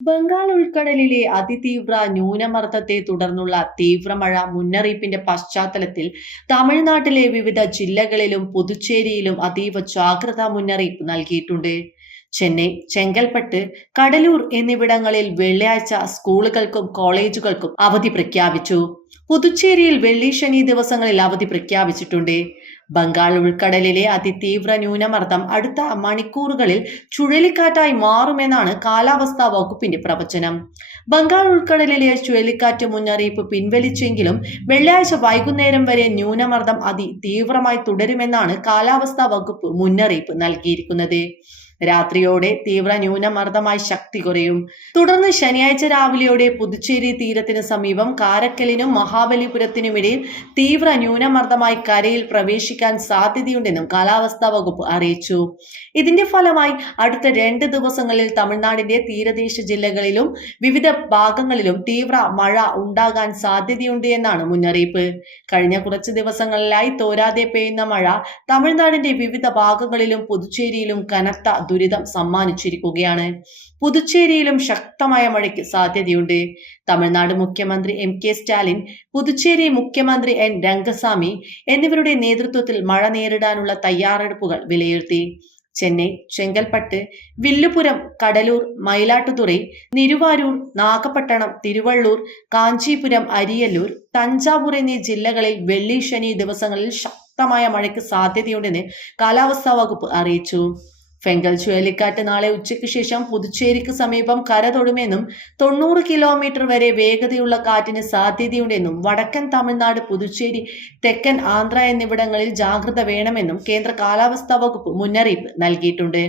ബംഗാൾ ഉൾക്കടലിലെ അതിതീവ്ര ന്യൂനമർദ്ദത്തെ തുടർന്നുള്ള തീവ്രമഴ മുന്നറിയിപ്പിന്റെ പശ്ചാത്തലത്തിൽ തമിഴ്നാട്ടിലെ വിവിധ ജില്ലകളിലും പുതുച്ചേരിയിലും അതീവ ജാഗ്രതാ മുന്നറിയിപ്പ് നൽകിയിട്ടുണ്ട്. ചെന്നൈ ചെങ്കൽപ്പട്ട് കടലൂർ എന്നിവിടങ്ങളിൽ വെള്ളിയാഴ്ച സ്കൂളുകൾക്കും കോളേജുകൾക്കും അവധി പ്രഖ്യാപിച്ചു. പുതുച്ചേരിയിൽ വെള്ളി ശനി ദിവസങ്ങളിൽ അവധി പ്രഖ്യാപിച്ചിട്ടുണ്ട്. ബംഗാൾ ഉൾക്കടലിലെ അതിതീവ്ര ന്യൂനമർദ്ദം അടുത്ത മണിക്കൂറുകളിൽ ചുഴലിക്കാറ്റായി മാറുമെന്നാണ് കാലാവസ്ഥാ വകുപ്പിന്റെ പ്രവചനം. ബംഗാൾ ഉൾക്കടലിലെ ചുഴലിക്കാറ്റ് മുന്നറിയിപ്പ് പിൻവലിച്ചെങ്കിലും വെള്ളിയാഴ്ച വൈകുന്നേരം വരെ ന്യൂനമർദ്ദം അതിതീവ്രമായി തുടരുമെന്നാണ് കാലാവസ്ഥാ വകുപ്പ് മുന്നറിയിപ്പ് നൽകിയിരിക്കുന്നത്. രാത്രിയോടെ തീവ്ര ന്യൂനമർദ്ദമായി ശക്തി കുറയും. തുടർന്ന് ശനിയാഴ്ച രാവിലെയോടെ പുതുച്ചേരി തീരത്തിന് സമീപം കാരക്കലിനും മഹാബലിപുരത്തിനുമിടയിൽ തീവ്ര ന്യൂനമർദ്ദമായി കരയിൽ പ്രവേശിക്കാൻ സാധ്യതയുണ്ടെന്നും കാലാവസ്ഥാ വകുപ്പ് അറിയിച്ചു. ഇതിന്റെ ഫലമായി അടുത്ത രണ്ട് ദിവസങ്ങളിൽ തമിഴ്നാടിന്റെ തീരദേശ ജില്ലകളിലും വിവിധ ഭാഗങ്ങളിലും തീവ്ര മഴ ഉണ്ടാകാൻ സാധ്യതയുണ്ട് എന്നാണ് മുന്നറിയിപ്പ്. കഴിഞ്ഞ കുറച്ച് ദിവസങ്ങളിലായി തോരാതെ പെയ്യുന്ന മഴ തമിഴ്നാടിന്റെ വിവിധ ഭാഗങ്ങളിലും പുതുച്ചേരിയിലും കനത്ത ദുരിതം സമ്മാനിച്ചിരിക്കുകയാണ്. പുതുച്ചേരിയിലും ശക്തമായ മഴയ്ക്ക് സാധ്യതയുണ്ട്. തമിഴ്നാട് മുഖ്യമന്ത്രി എം കെ സ്റ്റാലിൻ പുതുച്ചേരി മുഖ്യമന്ത്രി എൻ രംഗസ്വാമി എന്നിവരുടെ നേതൃത്വത്തിൽ മഴ നേരിടാനുള്ള തയ്യാറെടുപ്പുകൾ വിലയിരുത്തി. ചെന്നൈ ചെങ്കൽപ്പട്ട് വില്ലുപുരം കടലൂർ മയിലാട്ടുതുറൈ നിരുവാരൂർ നാഗപട്ടണം തിരുവള്ളൂർ കാഞ്ചീപുരം അരിയല്ലൂർ തഞ്ചാവൂർ എന്നീ ജില്ലകളിൽ വെള്ളി ശനി ദിവസങ്ങളിൽ ശക്തമായ മഴയ്ക്ക് സാധ്യതയുണ്ടെന്ന് കാലാവസ്ഥാ വകുപ്പ് അറിയിച്ചു. ഫെങ്കൽ ചുഴലിക്കാറ്റ് നാളെ ഉച്ചയ്ക്ക് ശേഷം പുതുച്ചേരിക്ക് സമീപം കര തൊടുമെന്നും തൊണ്ണൂറ് കിലോമീറ്റർ വരെ വേഗതയുള്ള കാറ്റിന് സാധ്യതയുണ്ടെന്നും വടക്കൻ തമിഴ്നാട് പുതുച്ചേരി തെക്കൻ ആന്ധ്ര എന്നിവിടങ്ങളിൽ ജാഗ്രത വേണമെന്നും കേന്ദ്ര കാലാവസ്ഥാ വകുപ്പ് മുന്നറിയിപ്പ് നൽകിയിട്ടുണ്ട്.